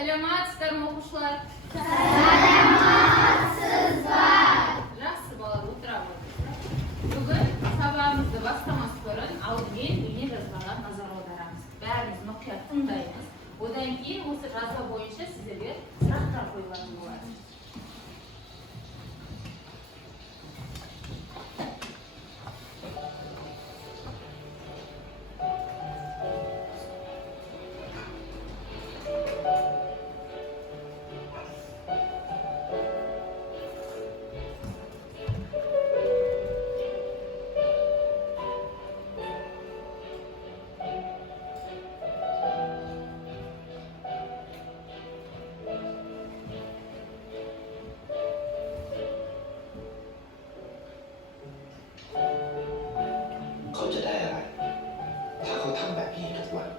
Саламатсыздарбы окуучулар? Саламатсыздар. Жакшы балдар, отурабыз. Бүгүн сабагыбызды баштамас бурун алдымен эмне жазбага назар аударабыз. Баарыбыз мыкят тыңдайбыз. Одан кийин осы жазба боюнча сиздерге сурактар коюлган болот.เขาจะได้อะไร ถ้าเขาทำแบบนี้ทุกวัน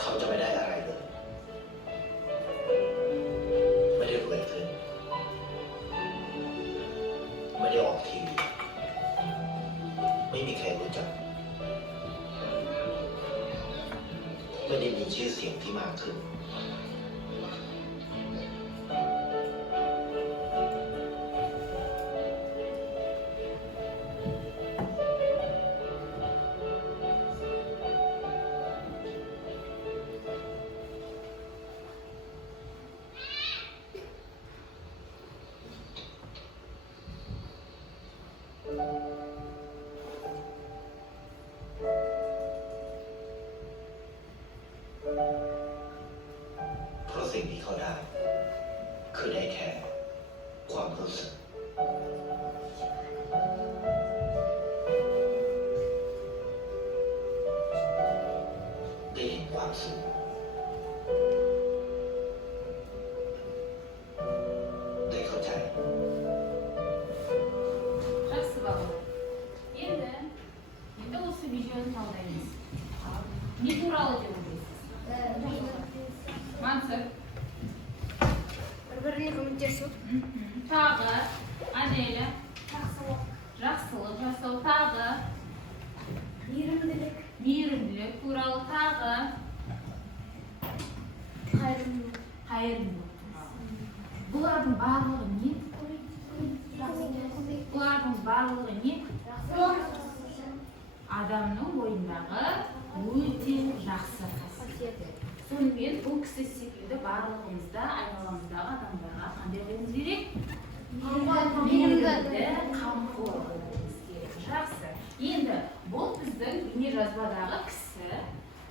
เขาจะไม่ได้อะไรเลย ไม่ได้รวยขึ้น ไม่ได้ออกทีวี ไม่มีใครรู้จัก ไม่ได้มีชื่อเสียงที่มากขึ้น เพราะสิ่งที่เขาได้ คือได้แค่ความรู้สึก ได้เห็นความสุข ได้เข้าใจ Жакшы балдар. Эми осы видеону талдайбыз. Эмне тууралуу деп ойлойсуз? Мансур. Бір-біріне көмектесу. Тагы Аделя. Жакшылык жасоо. Тагы мейиримдүүлүк тууралуу. Тагы кайрымдуулук тууралуу. Булардын баардыгы эмне? Булардын баардыгы эмне? Адамдын боюндагы өтө жакшы касиети. Сонымен бул киши секилди баардыгыбыз да айналамыздагы адамдарга кандай болуш керек? Мейиримдүү, камкор болуш керек. Жакшы. Энди бул биздин эмне жазбадагы киши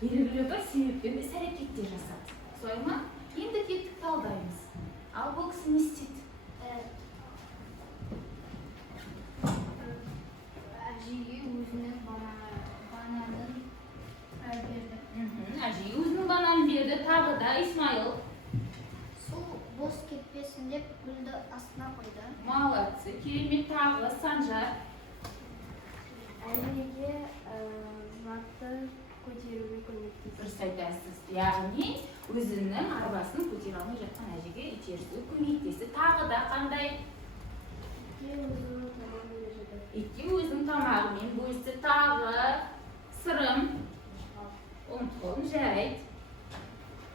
белгилүү бир себептен іс-әрекеттер жасады. Солайма? Энди кеттик талдайбыз. Ал бул киши эмне істейт? Әжеге өзінің бананын берді. Ажи өзүнүн бананын берди. Тагы да Исмайыл. Су бос кетпесін деп гүлді астына қойды. Молодцы. Керемет. Тагы Санжар. Әжеге затты көтеруге көмектесті. Дұрыс айтасыз. Яғни өзінің арбасын көтере алмай жатқан әжеге итерісуге көмектесті. Тағы да қандай? Итке өзінің тамағымен бөлісті. Тағы сырым. Ұмытқым жарайды.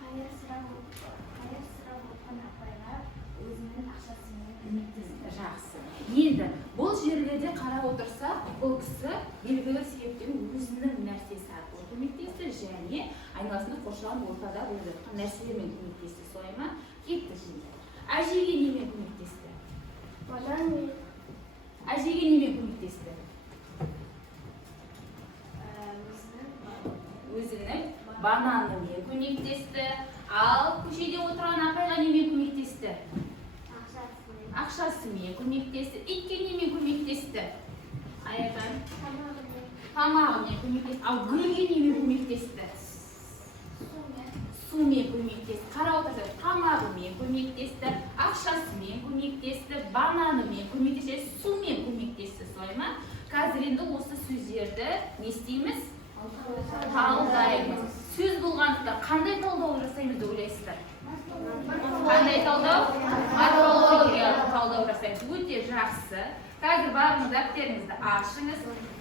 Қайыр сыра болған апайға өзінің ақшасымен Көмектесті. Жақсы. Енді бұл жерлерде қарап отырсақ, бұл кісі белгілі себептен өзінің нәрсесі арқылы көмектесті және айналасында қоршаған ортада болып жатқан нәрселермен көмектесті. Солай ма? Кетті şimdi. Әжеге немен көмектесті? Әжеге немен көмектесті? Өзінің бананымен көмектесті. Ал көшеде отырған апайға немен көмектесті? Ақшасымен көмектесті. Итке немен көмектесті? Аяған? Тамағымен көмектесті. Ал гүлге немен көмектесті? Сумен көмектесті. Қарап отырсаңыз, тамағымен көмектесті, ақшасымен көмектесті, бананымен көмектесті, сумен көмектесті, солай ма? Қазір енді осы сөздерді не істейміз? Талдаймыз. Сөз болғандықтан қандай талдау жасаймыз деп ойлайсыздар? Қандай талдау? Морфологиялық талдау жасаймыз. Өте жақсы. Қазір барыңыз дәптеріңізді ашыңыз.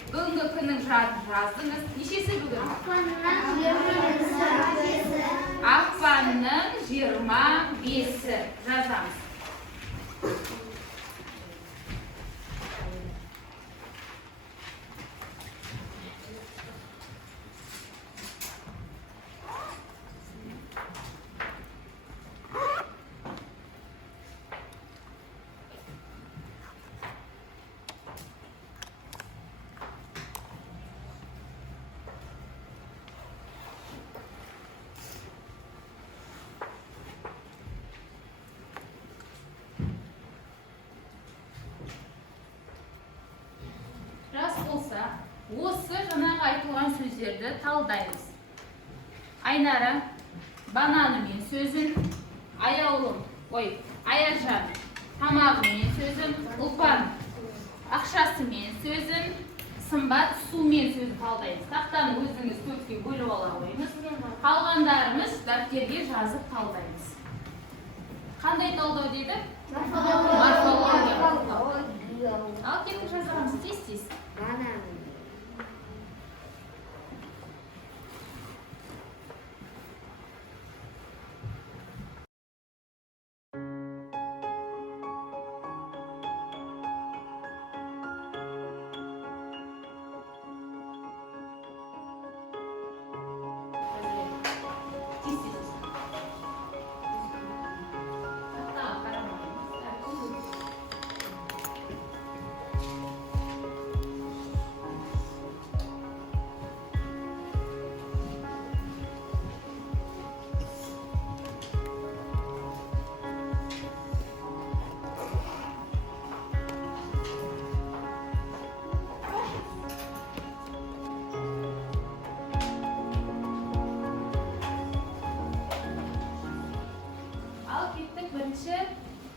Бүгінгі күннің жадын жаздыңыз. Нешесі бүгін? Ақпанның 25-і жазамыз. Осы жаңағы айтылған сөздерді талдаймыз. Айнара, бананымен сөзін, Аяжан, тамағымен сөзін, Ұлпан, ақшасымен сөзін, Сымбат, сумен сөзін талдаймыз. Тақтаны өзіңіз төртке бөліп ала қойыңыз. Қалғандарымыз дәптерге жазып талдаймыз. Қандай талдау деді? Морфология. Ал кеттік жазамыз, тез-тез.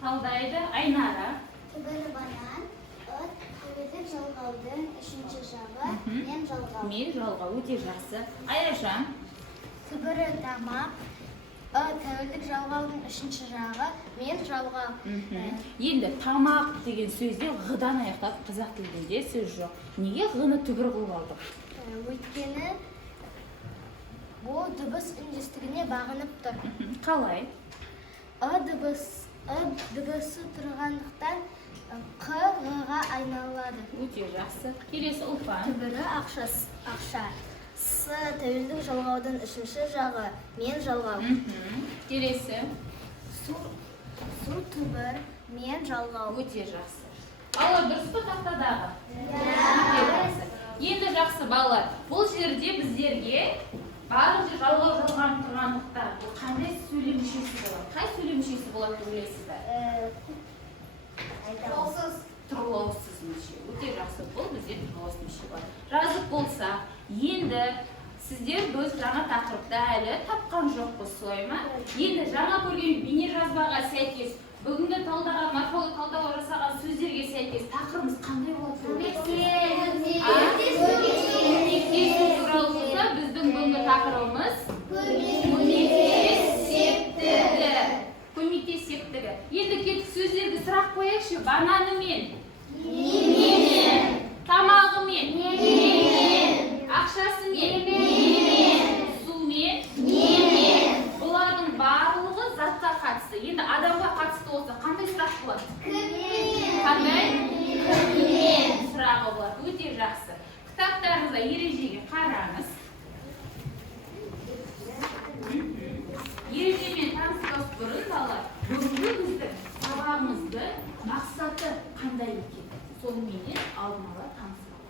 Талдайды Айнара. Түбірі банан, тәуелдік жалғаудың үшінші жағы, мен жалғау. Мен жалғау, өте жақсы. Аяжан. Түбірі тамақ, тәуелдік жалғаудың үшінші жағы, мен жалғау. Енді тамақ деген сөзде ғыдан аяқтап қазақ тілінде сөз жоқ. Неге ғыны түбір қылып алдық? Өйткені бұл дыбыс үндестігіне бағынып тұр. Қалай? Дыбысы тұрғандықтан қ-ға айналады. Өте жақсы. Келесі Ұлпан. Түбірі ақша. С тәуелдік жалғаудың үшінші жағы, мен жалғау. Келесі. Су түбір, мен жалғау. Өте жақсы. Балалар дұрыс па тақтадағы? Иә. Енді жақсы балалар. Бұл жерде біздерге барлық жер жалғау жалғанып тұрғандықтан қандай сөйлем мүшесі болады? Қай сөйлем мүшесі болады деп ойлайсыздар? Тұрлаусыз мүше. Өте жақсы. Бұл бізде тұрлаусыз мүше бар. Жазып болса, енді сіздер біз жаңа тақырыпта әлі тапқан жоқпыз, солай ма? Енді жаңа көрген бейне жазбаға сәйкес, бүгінгі талдаған морфологиялық талдау жасаған сөздерге сәйкес тақырыбымыз қандай болады? Көмектесу туралы болса, біздің бүгінгі тақырыбымыз көмектесептігі. Енді кетіп сөздерге сұрақ қояйықшы. Бананымен, тамағымен, ақшасымен, сумен, бұлардың барлығы затқа қатысты. Енді адамға қатысты болса, қандай сұрақ болады? Қандай? Сұрағы болады. Өте жақсы. Кітаптарыңызда ережеге қараңыз. Ережемен таныстырып бұрын балалар, бүгінгі біздің сабағымызды мақсаты қандай екен? Соныменен алдын ала таныстырып.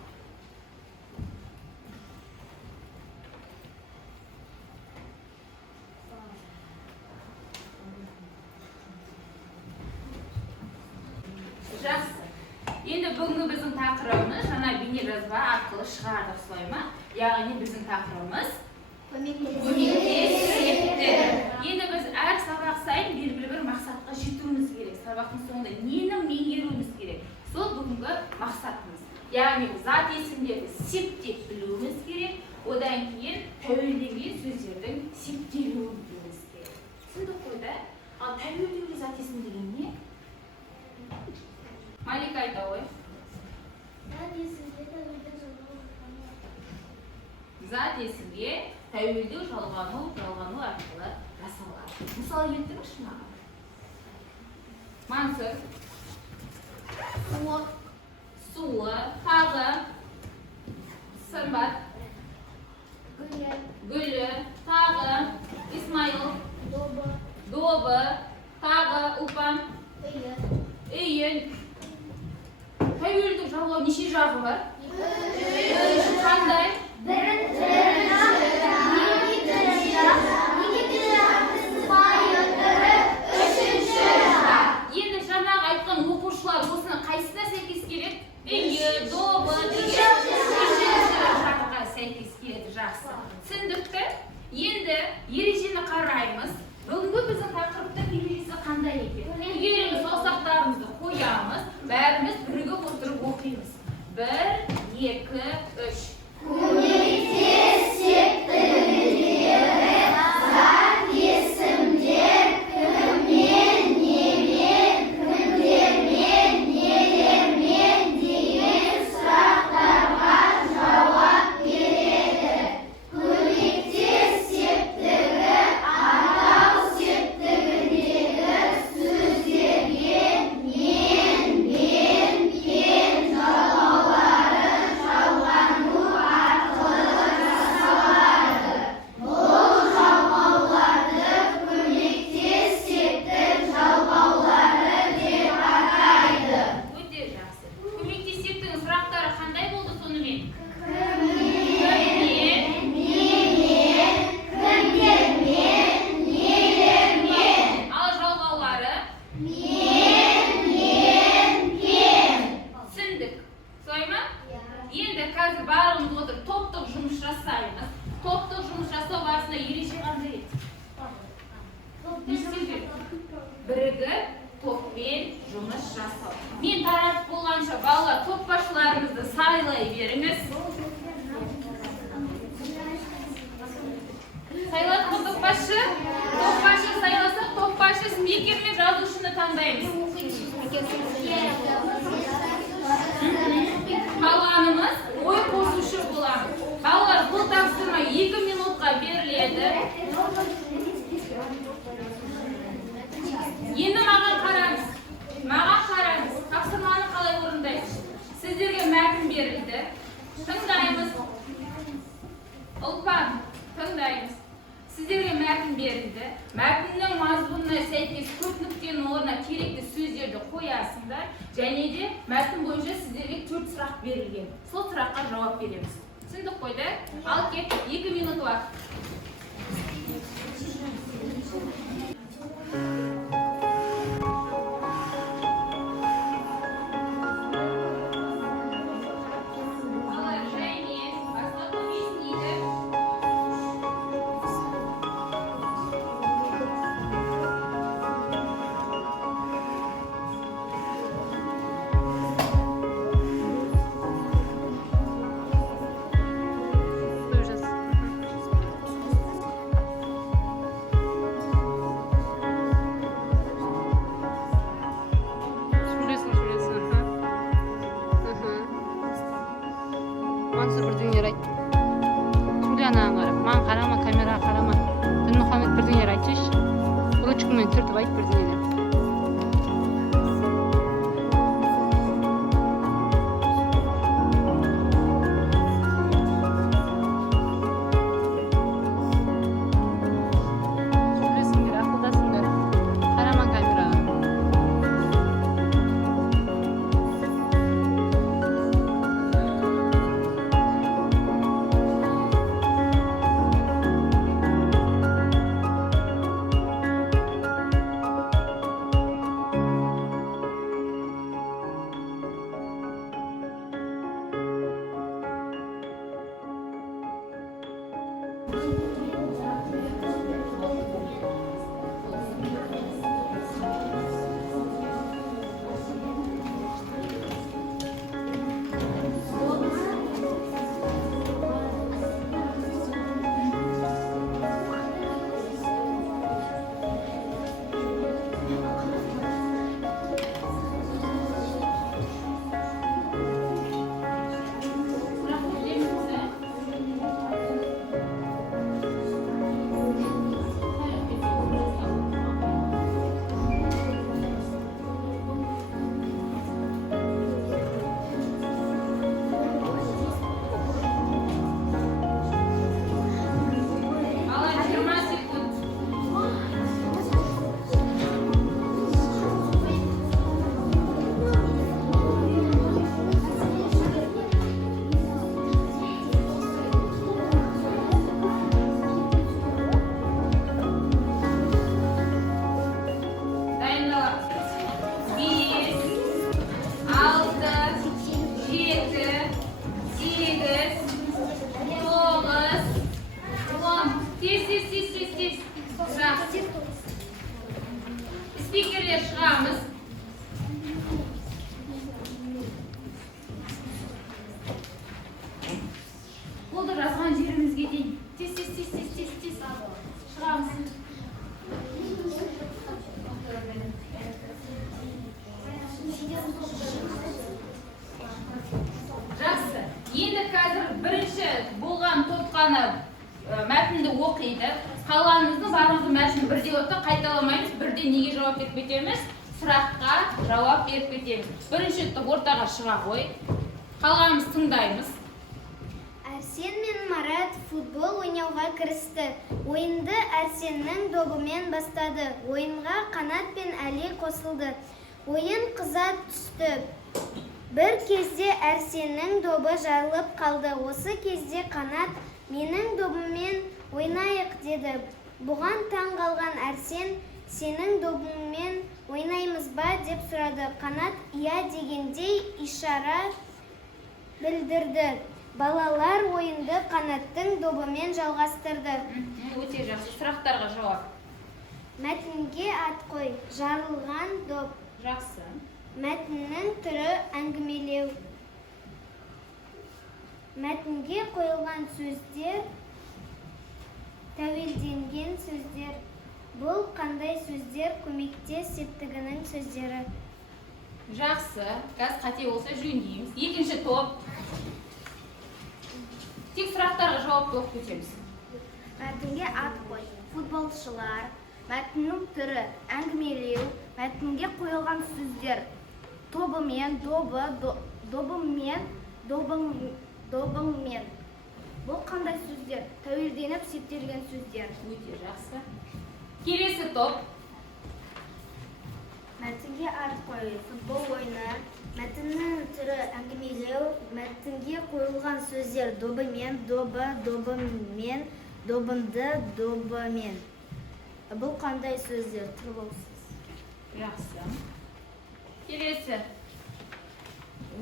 Жақсы. Енді бүгінгі біздің тақырыбымыз жаңа beyni yazma arqılı шығардық солай ма? Яғни біздің тақырыбымыз көмектеседі. Енді біз әр сабақ сайын белгілі бір мақсатқа жетуіміз керек. Сабақтың соңында нені меңгеруіміз керек? Сол бүгінгі мақсатымыз. Яғни зат есімдерді септеп білуіміз керек. Одан кейін тәуелденген сөздердің септелуін білуіміз керек. Түсіндік қой да? Ал тәуелденген зат есім деген не? Малика айта ғой. Зат есімге тәуелдеу жалғану арқылы жасалады. Мысалы келтіріңізші маған. Мансұр. Суы, тағы. Сымбат. Гүлі, тағы. Исмаил. Добы, тағы. Ұлпан. Үйі. Тәуелдеу жалғау неше жағы бар? Қандай? Енді жаңағы айтқан оқушылар осыны қайсына сәйкес келеді? Үйі, добы деген жағға сәйкес келеді. Жақсы. Түсіндікті? Енді ережені қараймыз. Бүгінгі біздің тақырыптың ережесі қандай екен? Үйіріміз, саусақтарымызды қоямыз, бәріміз бірігіп отырып оқимыз. 1, 2, 3. Көмектесетіндегі зат есімдер кіммен, немен, кімдермен, нелермен деген сұрақтарға жауап береді. Көмектес септігі атау септігіндегі сөздерге мен, кен жалғауларын жалғану арқылы жасалады. Бұл жалғауларды көмектес септік жалғаулары деп атайды. Өте жақсы. Көмектес септігінің сұрақтары қандай болды сонымен? Ал жалғаулары? Түсіндік. Солай ма? Енді қазір барлығымыз отырып топтық жұмыс жасаймыз. Топтық жұмыс жасау барысында ереже қандай еді? Бірігіп топпен жұмыс жасау. Мен таратып болғанша балалар топ басшыларыңызды сайлай беріңіз. Сайладық қой топ басшы? Топ басшы сайласақ, топ басшы спикер мен жазушыны таңдаймыз. Қалғанымыз ой қосушы боламыз. Балалар бұл тапсырма 2 минутқа беріледі. Енді маған қараңыз. Тапсырманы қалай орындайсыз? Сіздерге мәтін берілді. Тыңдаймыз. Ұлпан, тыңдаймыз. Сіздерге мәтін берілді. Мәтіннің мазмұнына сәйкес көп нүктенің орнына керекті сөздерді қоясыңдар. Және де мәтін бойынша сіздерге 4 сұрақ берілген. Сол сұраққа жауап береміз. Түсіндік қой да? Ал кеп 2 минут уақыт. Мансұр бірдеңелер айт. Сөйле анаған қарап. Маған қарама, камераға қарама. Дінмұхаммед бірдеңелер айтшы. Ручкамен түртіп айт бірдеңелер. Сөйлесіңдер, ақылдасыңдар. Қарама камераға. бітімізге дейін. Тез. Шығамыз. Жақсы. Енді қазір бірінші болған топқаны мәтінді оқиды. Қалғанымызды барлығы мәтінді бірде оқы, қайталамаймыз. Бірде неге жауап беріп кетеміз? Сұраққа жауап беріп кетеміз. Бірінші топ ортаға шыға қой. Қалғанымыз тыңдаймыз. Әрсен мен Марат футбол ойнауға кірісті. Ойынды Әрсеннің добымен бастады. Ойынға Қанат пен Әли қосылды. Ойын қыза түсті. Бір кезде Әрсеннің добы жарылып қалды. Осы кезде Қанат менің добыммен ойнайық деді. Бұған таң қалған Әрсен сенің добыңмен ойнаймыз ба деп сұрады. Қанат иә дегендей ишара білдірді. Балалар ойынды Қанаттың добымен жалғастырды. Өте жақсы. Сұрақтарға жауап. Мәтінге ат қой. Жарылған доп. Жақсы. Мәтіннің түрі әңгімелеу. Мәтінге қойылған сөздер тәуелденген сөздер. Бұл қандай сөздер? Көмектес септігінің сөздері. Жақсы. Қазір қате болса жөндейміз. Екінші топ. Тек сұрақтарға жауапты оқып өтеміз. Мәтінге ат қой. Футболшылар. Мәтіннің түрі әңгімелеу. Мәтінге қойылған сөздер. Тобымен, добымен, добыңмен. Бұл қандай сөздер? Тәуелденіп септелген сөздер. Өте жақсы. Келесі топ. Мәтінге ат қой. Футбол ойыны. Мәтіннің түрі әңгімелеу. Мәтінге қойылған сөздер. Добымен, добымен, добынды, добымен. Бұл қандай сөздер? Тұрғылсыз. Жақсы. Келесі.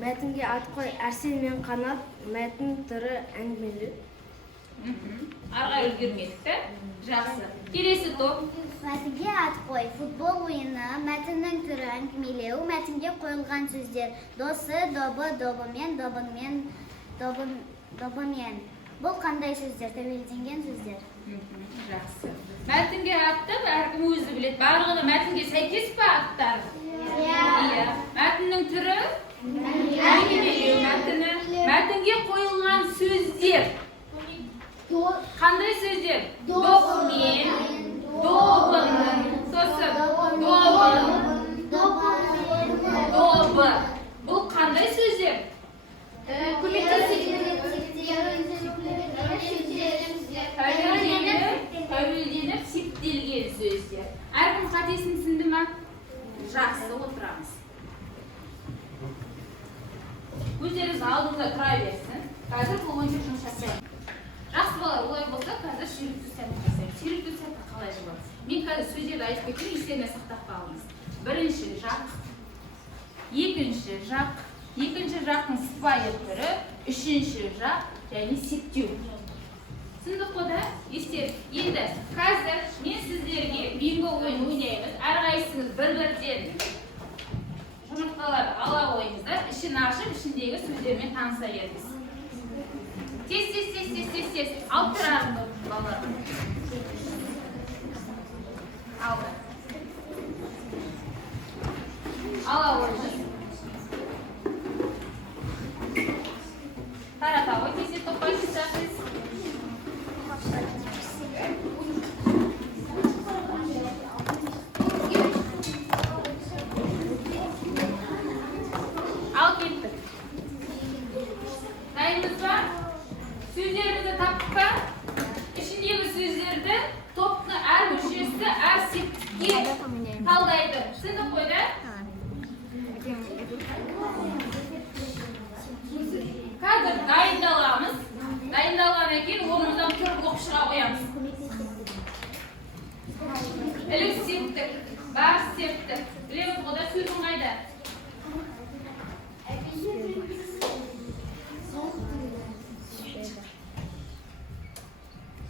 Мәтінге ат қой. Әрсен мен Қанат. Мәтін түрі әңгімелеу. Арға үлгермекті. Жақсы. Келесі топ. Мәтінге ат қой. Футбол ойыны. Мәтіннің түрі әңгімелеу. Мәтінге қойылған сөздер. Досы, добы, добымен, добыңмен, добымен. Бұл қандай сөздер? Тәуелденген сөздер. Жақсы. Мәтінге атты әркім өзі біледі. Барлығы мәтінге сәйкес па аттар? Иә. Мәтіннің түрі? Әңгімелеу мәтіні. Мәтінге қойылған сөздер. Қандай сөздер? Добымен, добының, сосын добын, добы. Бұл қандай сөздер? Тәуелденіп септелген сөздер. Әркім қатесін түсінді ме? Жақсы, отырамыз. Өздеріңіз алдыңызда тұра берсін. Қазір бұл бойынша жұмыс жасаймыз. Жақсы балалар, олай болса, қазір шүйрікті сәтті жасаймыз. Шүйрікті сәтті қалай жабамыз? Мен қазір сөздерді айтып кетейін, естеріне сақтап қалыңыз. Бірінші жақ, екінші жақ, екінші жақтың сыпайы түрі, үшінші жақ және септеу. Түсіндік қой да? Естер. Енді қазір мен сіздерге бинго ойын ойнаймыз. Әрқайсыңыз бір-бірден жұмыртқаларды ала қойыңыздар. Ішін ашып, ішіндегі сөздермен таныса беріңіз. Тез. Алып тұрарыңыз балалар. Алды. Ала қойыңыз. Тарата қой, тез тоқпай жасаңыз. Ал кеттік. Дайынбыз ба? Сөздерімізді таптық па? Ішіндегі сөздерді топтың әр мүшесі әр септікке талдайды. Түсіндік қой да? Қазір дайындаламыз. Дайындалғаннан кейін орнымыздан тұрып оқып шыға қоямыз. Ілік септік, бар септік. Білеміз ғой да, сөзің қайда?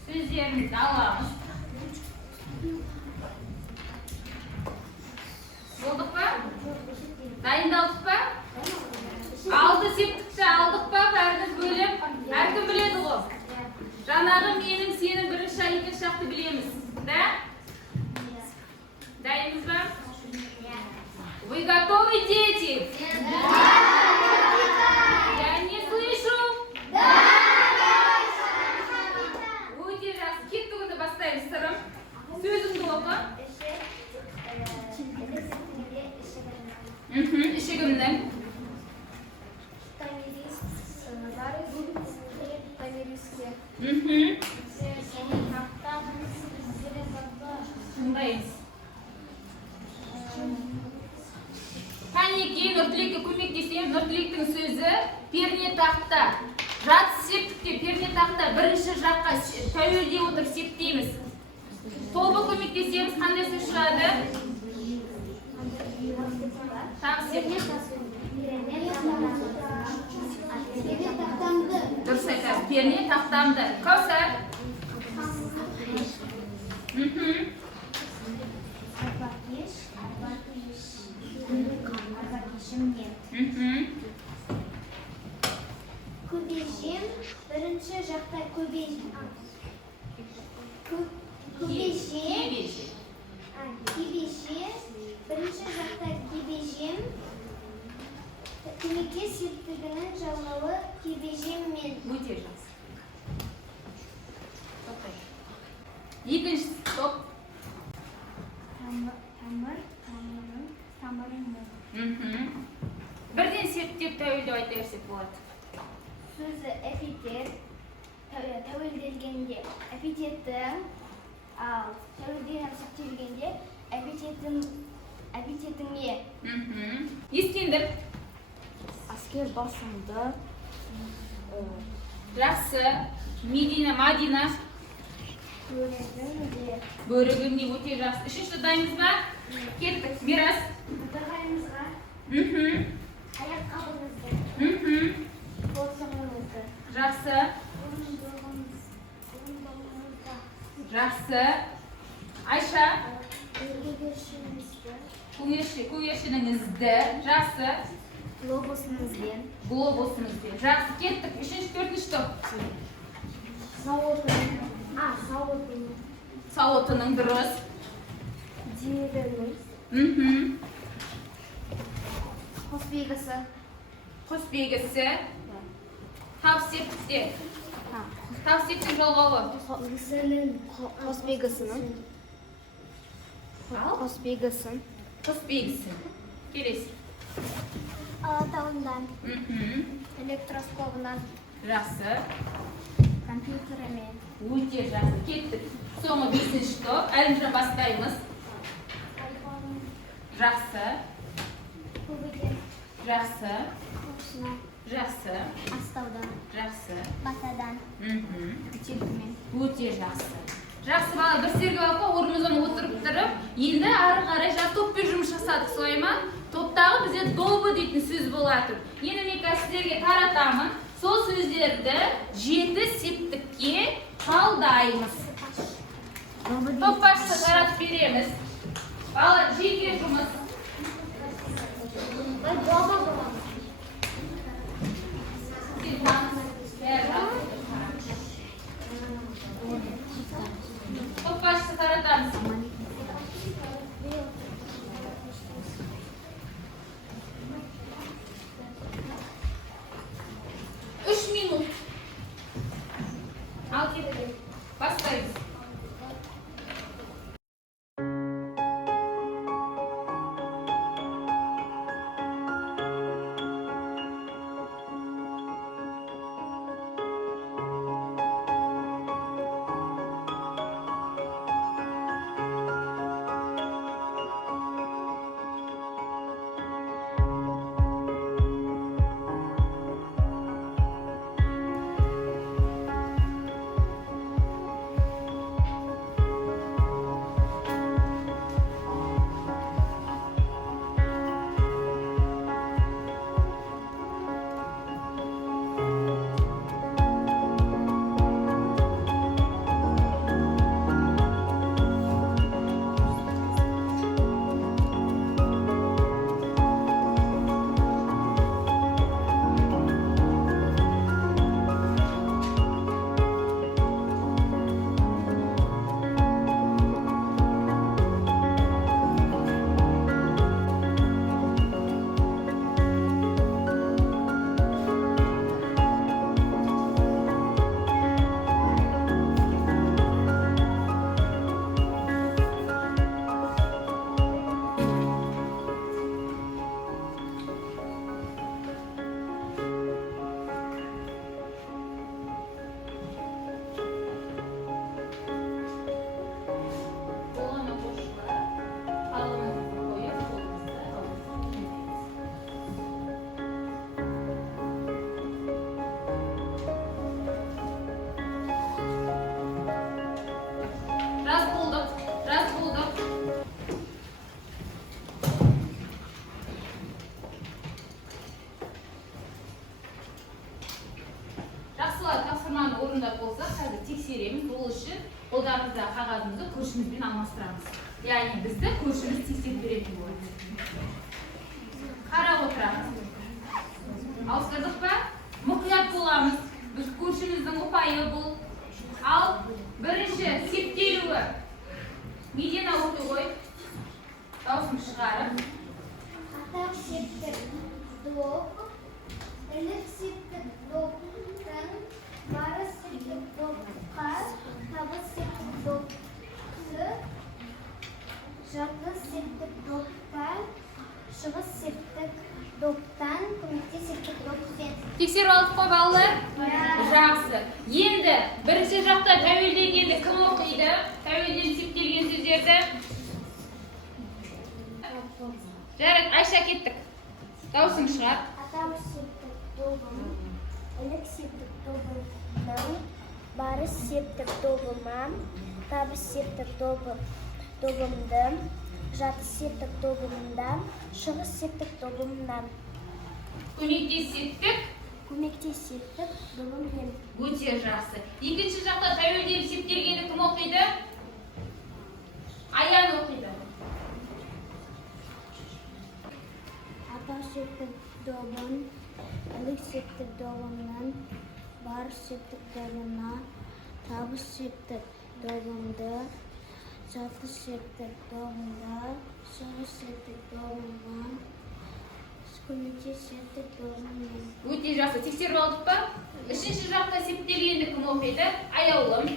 Сөздерімізді аламыз. Болдық па? Дайындалдық па? Алты септікті алдық па? Бәріміз бөліп, әркім біледі ғой. Бағанағы менің сенің бірінші шақ, екінші шақты білеміз. Да? Дайынбыз ба? Вы готовы, дети? Я не слышу. Өте жақсы. Кеттік онда бастаймыз, сырым. Сөзіңді оқы. Ішігімнің. Тыңдаймыз. Кәнекей Нұртілекке көмектесеміз. Нұртілектің сөзі перне тақта. Жат септікте перне тақта бірінші жаққа тәуелдей отырып септейміз. Тобы көмектесеміз. Қандай сөз шығады? Тақ септейміз. Дұрыс айтасыз. Перне тақтамды. Кәусар. Көбежем бірінші жақта кебеже бірінші жақта кебежем темеке септігінің жалғауы кебежеммен. Өте жақсы. Екінші топ. Тамырының. Бірден септеп тәуелдеп айта берсек болады. Сөзі эпитет. Тәуелделгенде эпитеттің, ал тәуелден септелгенде эпитетіңе. Ескендір. Аскер басымды. Жақсы. Мадина. Бөрігінде өте жақсы. Үшінші дайынбыз ба? Кеттік. Мирас. Дағайымызға аяқ-қабыңызды, қосыңызды, Жақсы. Жақсы. Айша. Көгершініңізді. Жақсы. глобусыңызбен, Глобусыңызбен. Жақсы. Кеттік. Үшінші, төртінші топ. Сауытының дұрыс. демелеріңіз, қосбегісі, Құсбегісі. Тапсепте. Тапсептің жалғауы. қосбегісін, Құсбегісі. Келесі. алатауынан, электроскобынан, Жақсы. компьютерімен, Өте жақсы. Кеттік. Соңғы бесінші топ. Әлімжан бастаймыз. Жақсы. көбеден, Жақсы. қосынан, Жақсы. астаудан, Жақсы. батадан, үтегімен. Өте жақсы. Жақсы бала, бір серге алып орнымыздан отырып тұрып, енді ары қарай топпен жұмыс жасадық, солай ма? Топтағы бізде добы дейтін сөз болады. Енді мен сіздерге таратамын. Сол сөздерді 7 септікке талдаймыз. Топ басшы таратып береміз. Бала, жеке жұмыс. Топ басшы таратамыз. Al kedi. Bastayız. орындап болса, қазір тексереміз. Ол үшін қолдарыңызда қағазымызды көршімізбен алмастырамыз. Яғни бізді көршіміз тексеріп беретін болады. Қарап отырамыз. Ауыстырдық па? Мұқият боламыз. Біз көршіміздің ұпайы бұл. Ал бірінші септелуі. Меден ауырды ғой. Дауысын шығарып. Атақ септік доп, ілік септік доптан, бары септік допқа, табы септік допты, жарты септік доптан, шығыс септік доптан, көмекте септік доппен. Тексеріп алдық қой балалар? Жақсы. Енді бірінші жақта тәуелденгенді кім оқиды? Тәуелден септелген сөздерді? Жарайды, Айша кеттік. Дауысың шығар. Атап септік добым, ілік септік добымнан, бары септік добыма, табы септік добымды, жаты септік добымда, шығыс септік добымдан. Көмекте септік. Көмекте септік добыммен. Өте жақсы. Екінші жақта тәуелден септелгенді кім оқиды? Аян оқиды. Атап септік добым, ілік септік добымнан, бар септік добына, табы септік добымды, жаты септік добымда, шығыс септік добымнан, көмекте септік добыммен. Өте жақсы. Тексеріп алдық па? Үшінші жақта септелгенді кім оқиды? Аяулым.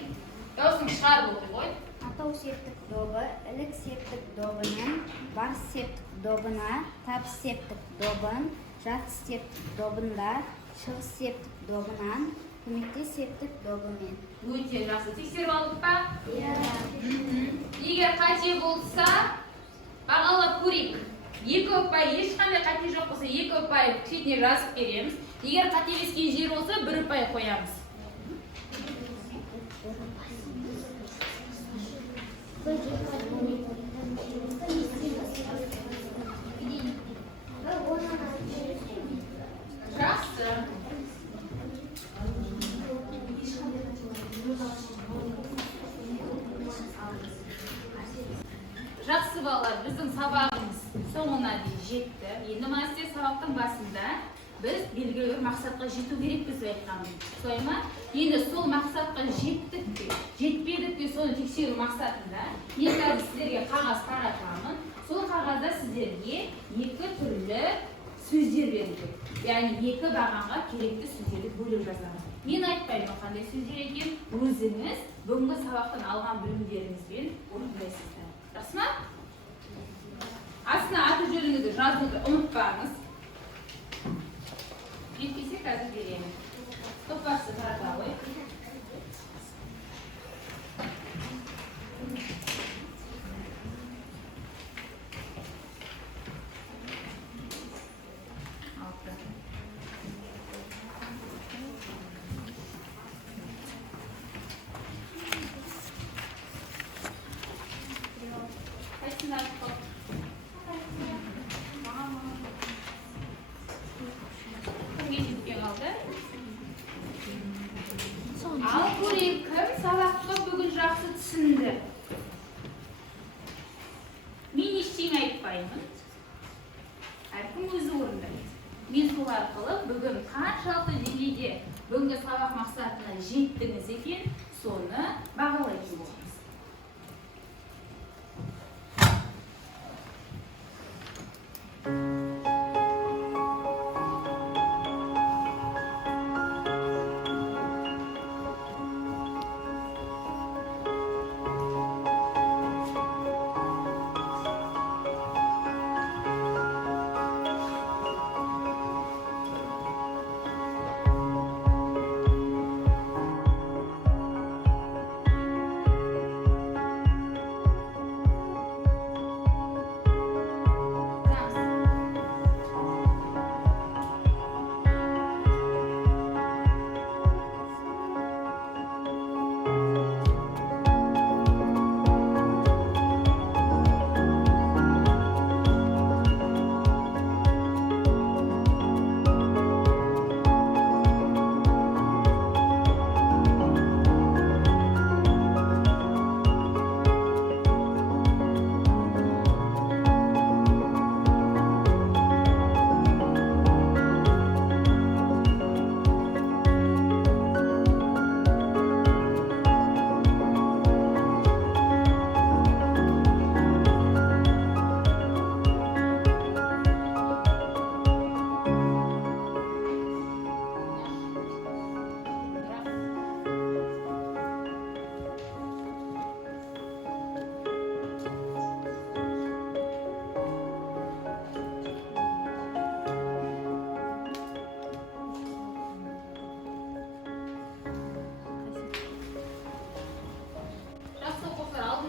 Дауысың шығарып оқи ғой. Атау септік добы, ілік септік добынан, бар септік добына, таб септік добын, жат септік добында, шығыс септік добынан, көмекте септік добымен. Өте жақсы. Тексеріп алдық па? Егер қате болса, бағалап көрейік. 2 ұпай, ешқандай қате жоқ болса, 2 ұпай шетіне жазып береміз. Егер қателескен жер болса, 1 ұпай қоямыз. Жақсы. Жақсы балалар, біздің сабағымыз соңына дейін жетті. Енді мына сіздер сабақтың басында біз белгілі бір мақсатқа жету керекпіз деп айтқанбыз. Солай ма? Енді сол мақсатқа жеттік пе, жетпедік пе, соны тексеру мақсатында мен қазір сіздерге қағаз таратамын. Сол қағазда сіздерге 2 түрлі сөздер беріледі. Яғни 2 бағанға керекті сөздерді бөліп жазамыз. Мен айтпаймын қандай сөздер екен, өзіңіз бүгінгі сабақтан алған білімдеріңізбен орындайсыздар. Жақсы ма? Астына аты жөніңізді жазуды ұмытпаңыз. Жетпесе қазір беремін. Топасы тарата ғой. Ал көрейік, кім сабақты бүгін жақсы түсінді? Мен ештеңе айтпаймын. Әркім өзі орындайды. Мен сол арқылы бүгін қаншалықты деңгейде бүгінгі сабақ мақсатына жеттіңіз екен, соны бағалайтын боламыз.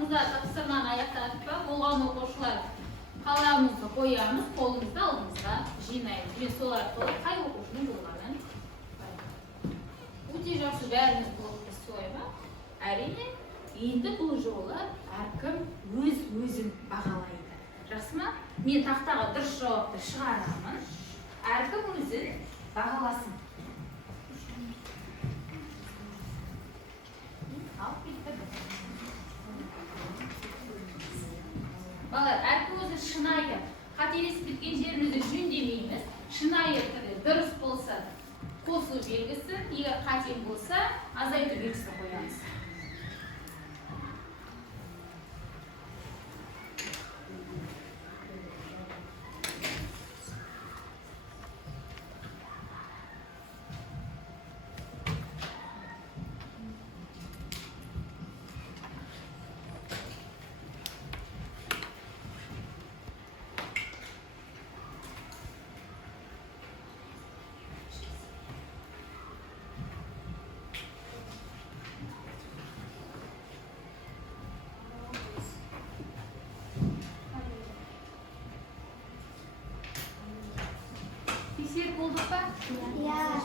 алдымызда тапсырманы аяқтадық па, болған оқушылар қаламызды қоямыз, қолымызды алдымызға жинаймыз. Мен сол арқылы қай оқушының болғанын өте жақсы бәріміз болды солай ма? Әрине, енді бұл жолы әркім өз-өзін бағалайды. Жақсы ма? Мен тақтаға дұрыс жауапты шығарамын. Әркім өзін бағаласын. Балалар, әркім өзі шынайы, қателесіп кеткен жерімізді жөндемейміз. Шынайы түрде дұрыс болса қосу белгісін, егер қате болса азайту белгісін қоямыз. Тексеріп болдық па? Иә.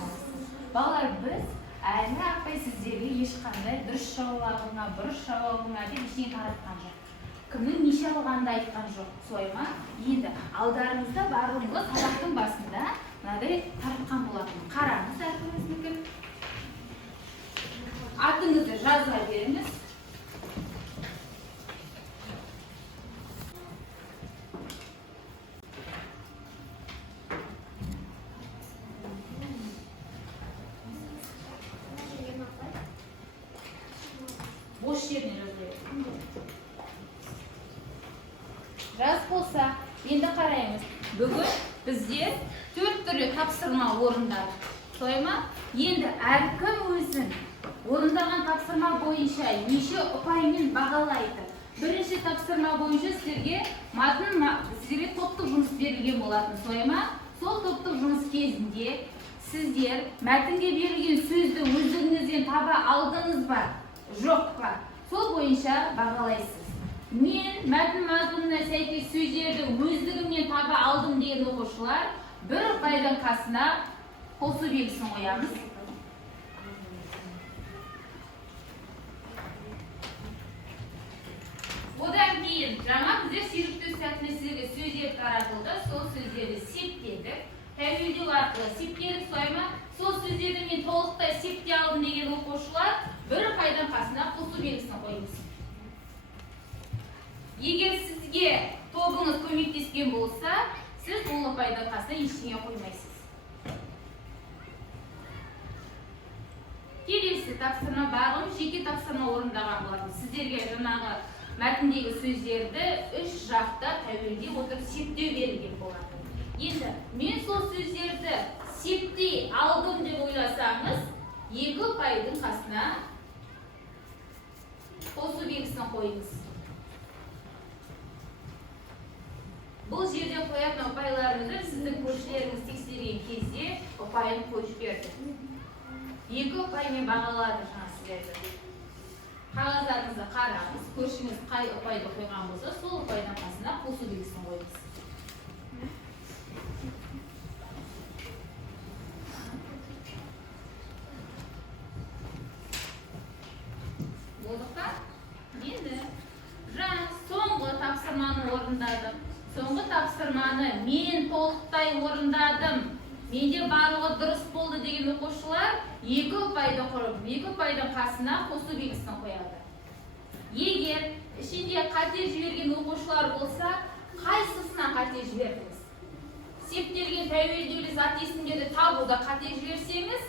Балалар, біз әлі ақпай сіздерге ешқандай дұрыс жауабыңа, бұрыс жауабыңа деп ештеңе таратқан жоқ. Кімнің неше алғанды айтқан жоқ, солай ма? Енді алдарыңызда барлығы сабақтың басында мынадай таратқан болатын. Қараңыз әркіміздің. Атыңызды жаза беріңіз. Boş yerine жазайық. Жаз болса, енді қараймыз. Бүгін біздер 4 түрлі тапсырма орындадық. Солай ма? Енді әркім өзін орындаған тапсырма бойынша неше ұпаймен бағалайды. Бірінші тапсырма бойынша сіздерге топтық жұмыс берілген болатын. Солай ма? Сол топтық жұмыс кезінде сіздер мәтінге берілген сөзді өздігіңізден таба алдыңыз ба? Жоқ па? Сол бойынша бағалайсыз. Мен мәтін мазмұнына сәйкес сөздерді өздігімнен таба алдым деген оқушылар бір ұпайдың қасына қосу белгісін қоямыз. Одан кейін жаңа біздер сүйріктеу сәтінде сіздерге сөздер таратылды. Сол сөздерді септедік. Тәуелдеу арқылы септедік, солай ма? Сол сөздерді мен толықтай септе алдым деген оқушылар бір ұпайдың қасына қосу белгісін қойыңыз. Егер сізге тобыңыз көмектескен болса, сіз бұл ұпайдың қасына ештеңе қоймайсыз. Келесі тапсырма бағым жеке тапсырма орындаған болатын. Сіздерге жаңағы мәтіндегі сөздерді үш жақта тәуелдеп отырып септеу берілген болатын. Енді мен сол сөздерді септей алдым деп ойласаңыз, 2 ұпайдың қасына қосу белгісін қойыңыз. Бұл жерде қоятын ұпайларыңызды сіздің көршілеріңіз тексерген кезде ұпайын қойып берді. 2 ұпаймен бағалады жаңа сіздерді. Қағаздарыңызды қараңыз, көршіңіз қай ұпайды қойған болса, сол ұпайдың қасына қосу белгісін қойыңыз. Болдық па? Енді соңғы тапсырманы орындадым. Соңғы тапсырманы мен толықтай орындадым. Менде барлығы дұрыс болды деген оқушылар 2 ұпайды құрып, 2 ұпайдың қасына қосу белгісін қояды. Егер ішінде қате жіберген оқушылар болса, қайсысына қате жібердіңіз? Септелген тәуелдеулі зат есімдерді табуда қате жіберсеңіз,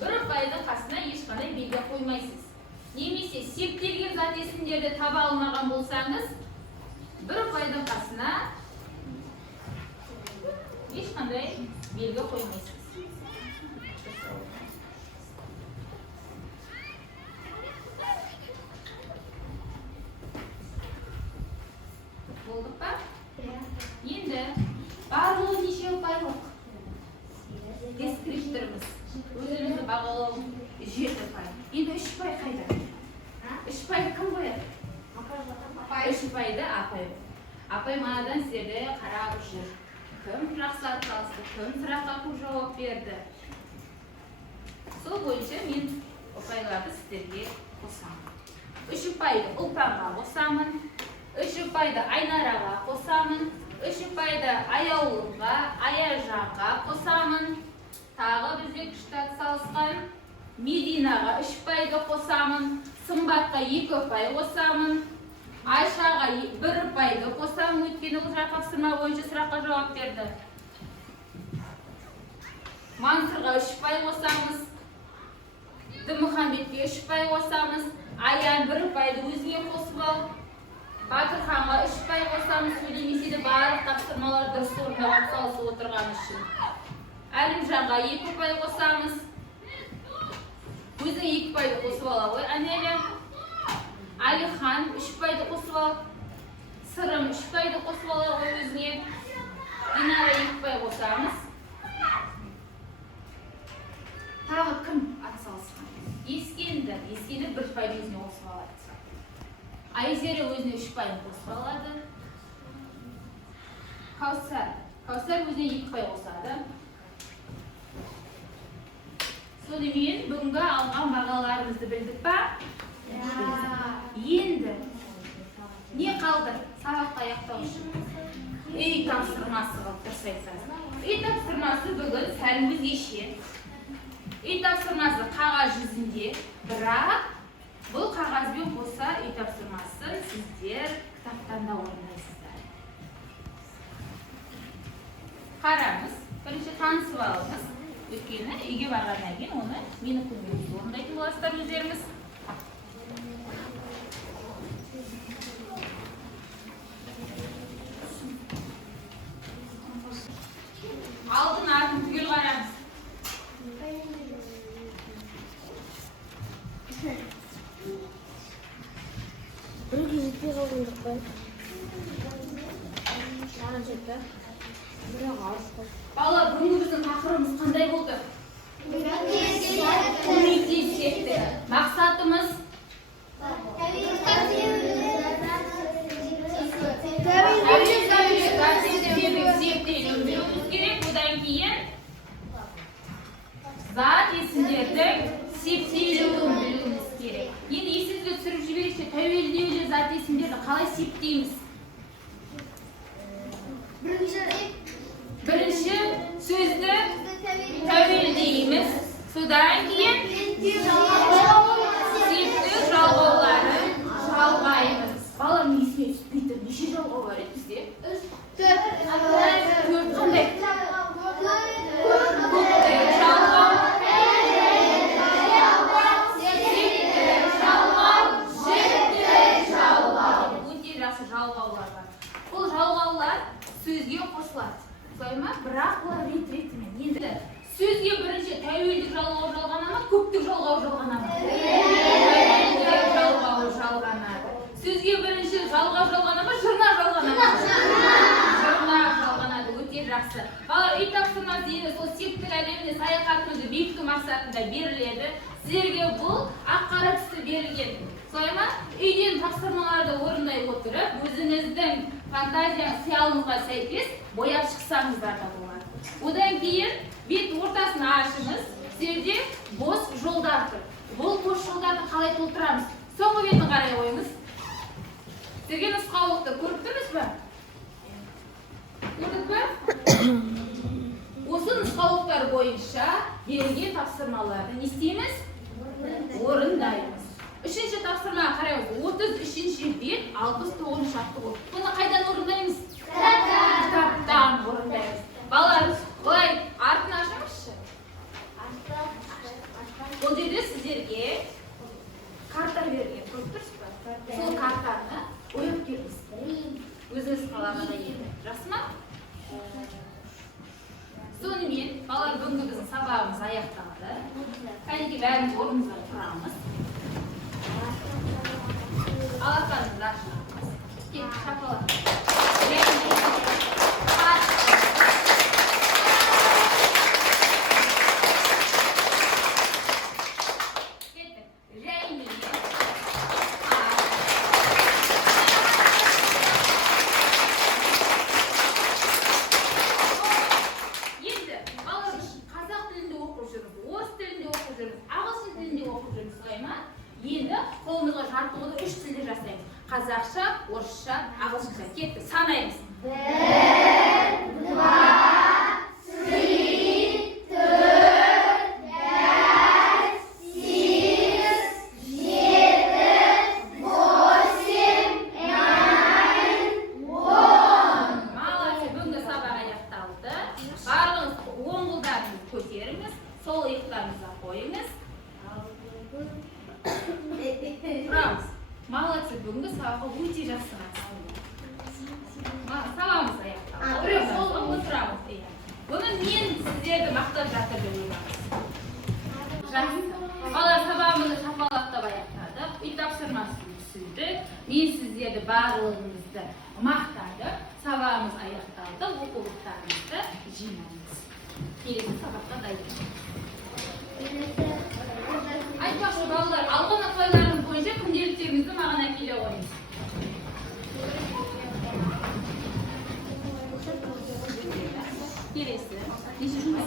1 ұпайдың қасына ешқандай белгі қоймайсыз. Немесе септелген зат есімдерді таба алмаған болсаңыз, 1 ұпайдың қасына ешқандай белгі қоймайсыз. Болдық па? Енді барлығы неше ұпайлық? Дескриптіріміз. Өзімізді бағалау 7 ұпай. Енді 3 ұпай қайда? 3 ұпайды кім қояды? Үш ұпайды апай. Апай манадан сіздерді қарап жүр. Кім жақсы атқалысты, кім сұраққа көп жауап берді. Сол бойынша мен ұпайларды сіздерге қосамын. Үш ұпайды ұлпанға қосамын. Үш ұпайды Айнараға қосамын. Үш ұпайды Аяулымға, Аяжанға қосамын. Тағы бізде күшті атсалысқан Мединаға үш ұпайды қосамын. Сымбатқа екі ұпай қосамын. Айшаға бір ұпайды қосамын. Өйткені ол тапсырма бойынша сұраққа жауап берді. Мансұрға үш ұпай қосамыз. Дымұхамбетке үш ұпай қосамыз. Аян бір ұпайды өзіне қосып ал. Батырханға үш ұпай қосамыз. Сөйлемесе де барлық тапсырмалар дұрыс орындап атсалысып отырған үшін. Әлімжанға екі ұпай қосамыз. Өзіне екі ұпайды қосып ала ғой, Анеля. Алихан үш ұпайды қосып ал. Сырым үш ұпайды қосып ала ғой өзіне. Динара екі ұпай қосамыз. Тағы кім атсалысқан? Ескенді бір ұпайды өзіне қосып алады. Айзері өзіне үш ұпайды қосып алады. Каусар өзіне екі ұпай қосады. Сонымен бүгінгі алған бағаларымызды білдік па? Енді не қалды? Сабақты аяқтау үшін үй тапсырмасы қылып тұрсайсыз. Үй тапсырмасы бүгін сәл өзгеше. Үй тапсырмасы қағаз жүзінде, бірақ бұл қағазбен қоса үй тапсырмасын сіздер кітаптан да орындайсыздар. Қараңыз, бірінші танысып алыңыз. Өйткені үйге барғаннан кейін оны менің күнімде орындайтын боласыздар өздеріңіз. Алдын артын түгел қараңыз. Біреуге жетпей қалғандық қой. Бала, бүгінгі біздің тақырыбымыз қандай болды? Көмектесекті. Мақсатымыз одан кейін зат есімдердің септелуін білуіміз керек. Енді есіңізге түсіріп жіберекше тәуелдеулі зат есімдерді қалай септейміз? Бірінші сөзді тәуелдейміз. Содан кейін септік жалғауларын жалғаймыз. Балам есіне түспейтін неше жалғау бар еді бізде? Төрт. Қандай? Бұл жалғаулар сөзге қосылады. Солай ма? Бірақ олар рет-ретімен. Енді сөзге бірінші тәуелдік жалғау жалғанады ма, көптік жалғау жалғанады ма? Тәуелдік жалғау жалғанады. Сөзге бірінші жалғау жалғанады ма, жырна жалғанады ма? Жырна жалғанады. Өте жақсы. Балалар, үй тапсырмасы енді сол септік әлеміне саяхатымызды бекіту мақсатында беріледі. Сіздерге бұл ақ-қара түсті берілген. Солай ма? Үйден тапсырмаларды орындай отырып, өзіңіздің фантазия қиялыңызға сәйкес бояп шықсаңыздар да болады. Одан кейін бет ортасын ашыңыз. Сіздерде бос жолдар тұр. Бұл бос жолдарды қалай толтырамыз? Соңғы бетін қарай қойыңыз. Сіздерге нұсқаулықты көріп тұрмыз ба? Көрдік ба? Осы нұсқаулықтар бойынша берілген тапсырмаларды не істейміз? Орындаймыз. Үшінші тапсырмаға қараймыз. 33-ші бет 69 шақты болды. Бұны қайдан орындаймыз? Кітаптан орындаймыз. Балалар, былай артын ашыңызшы. Бұл жерде сіздерге карта берілген. Көріп тұрсыз ба? Сол картаны ойып келіңіз. Өзіңіз қалағанда енді. Жақсы ма? Сонымен, балалар, бүгінгі біздің сабағымыз аяқталды. Кәнеки бәріміз орнымызға тұрамыз. Алақаныңызды ашыңыз. Кет, шапалақ. Кеттік. Жәймеле. ойынды қолымызға жаттығуды 3 тілде жасаймыз. Қазақша, орысша, ағылшынша. Кетті, санаймыз. 1, 2, 3, 4, 5, 6, 7, 8, 9, 10. Молодцы, бүгінгі сабақ аяқталды. Барлығыңыз оң қолдарыңызды көтеріңіз, сол иықтарыңызға қойыңыз. Тұрамыз. Молодцы, бүгінгі сабаққа өте жақсы қатыстыңыз. Сабағымыз аяқталды. Отырамыз. Бұны мен сіздерді мақтап жатыр деп ойлаймыз. Жақсы. Балалар, сабағымызды шапалақтап аяқтадық. Үй тапсырмасын түсіндік. Мен сіздерді барлығыңызды мақтадым. Сабағымыз аяқталды. Оқулықтарыңызды жинаңыз. Келесі сабаққа дайын. Айтпақшы балалар, алған ұпайларыңыз бойынша күнделіктеріңізді маған әкеле қойыңыз. Келесі. Неше жұмыс?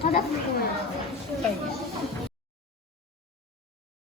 Kadar